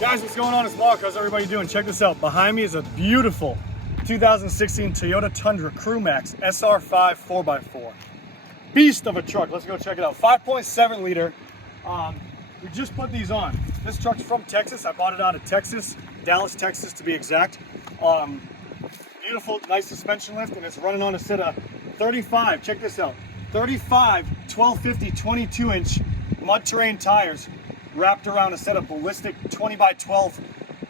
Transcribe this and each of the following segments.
Guys, what's going on? It's Mark. How's everybody doing? Check this out. Behind me is a beautiful 2016 Toyota Tundra Max SR5 4x4. Beast of a truck. Let's go check it out. 5.7 liter. We just put these on. This truck's from Texas. I bought it out of Texas, Dallas, Texas to be exact. Beautiful, nice suspension lift, and it's running on a set of 35. Check this out. 35 1250 22-inch mud terrain tires wrapped around a set of Ballistic 20x12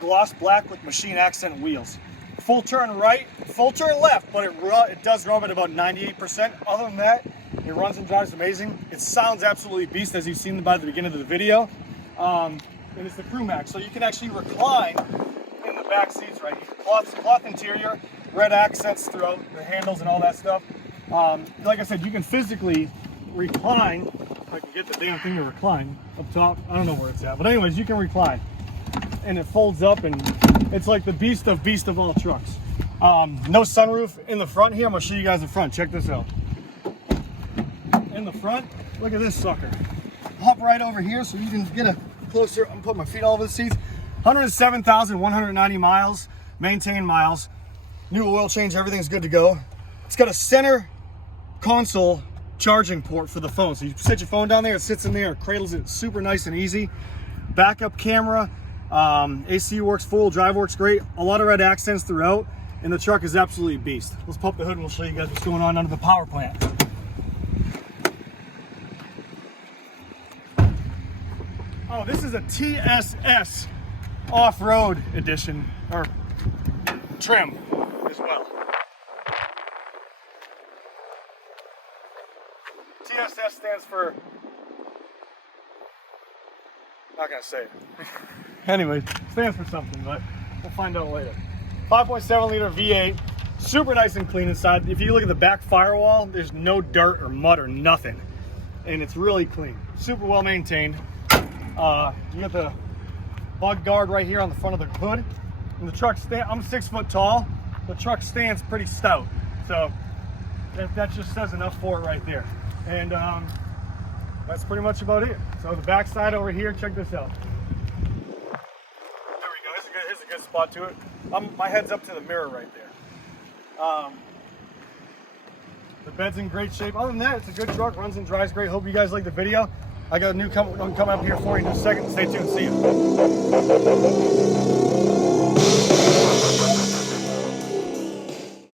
gloss black with machine accent wheels. Full turn right, full turn left, but it does rub at about 98%. Other than that, it runs and drives amazing. It sounds absolutely beast, as you've seen by the beginning of the video. And it's the Max, so you can actually recline in the back seats right here. Cloth interior, red accents throughout the handles and all that stuff. Like I said, you can physically recline. If I can get the damn thing to recline up top. I don't know where it's at, but anyways, you can recline. And it folds up, and it's like the beast of all trucks. No sunroof in the front here. I'm gonna show you guys the front. Check this out. In the front, look at this sucker. Hop right over here so you can get a closer. I'm putting my feet all over the seats. 107,190 miles, maintained miles. New oil change, everything's good to go. It's got a center console charging port for the phone. So you set your phone down there, it sits in there, it cradles it super nice and easy. Backup camera, AC works full, drive works great. A lot of red accents throughout, and the truck is absolutely beast. Let's pop the hood and we'll show you guys what's going on under the power plant. Oh, this is a TSS off-road edition, or trim as well. TSS stands for, not gonna say it. Anyway, stands for something, but we'll find out later. 5.7 liter V8, super nice and clean inside. If you look at the back firewall, there's no dirt or mud or nothing. And it's really clean, super well maintained. You got the bug guard right here on the front of the hood. And the truck I'm 6 foot tall. The truck stands pretty stout. So that just says enough for it right there. And that's pretty much about it. So the back side over here, check this out. There we go, here's a good spot to it. My head's up to the mirror right there. The bed's in great shape. Other than that, it's a good truck, runs and drives great. Hope you guys like the video. I got a new one coming up here for you in just a second. Stay tuned, see you.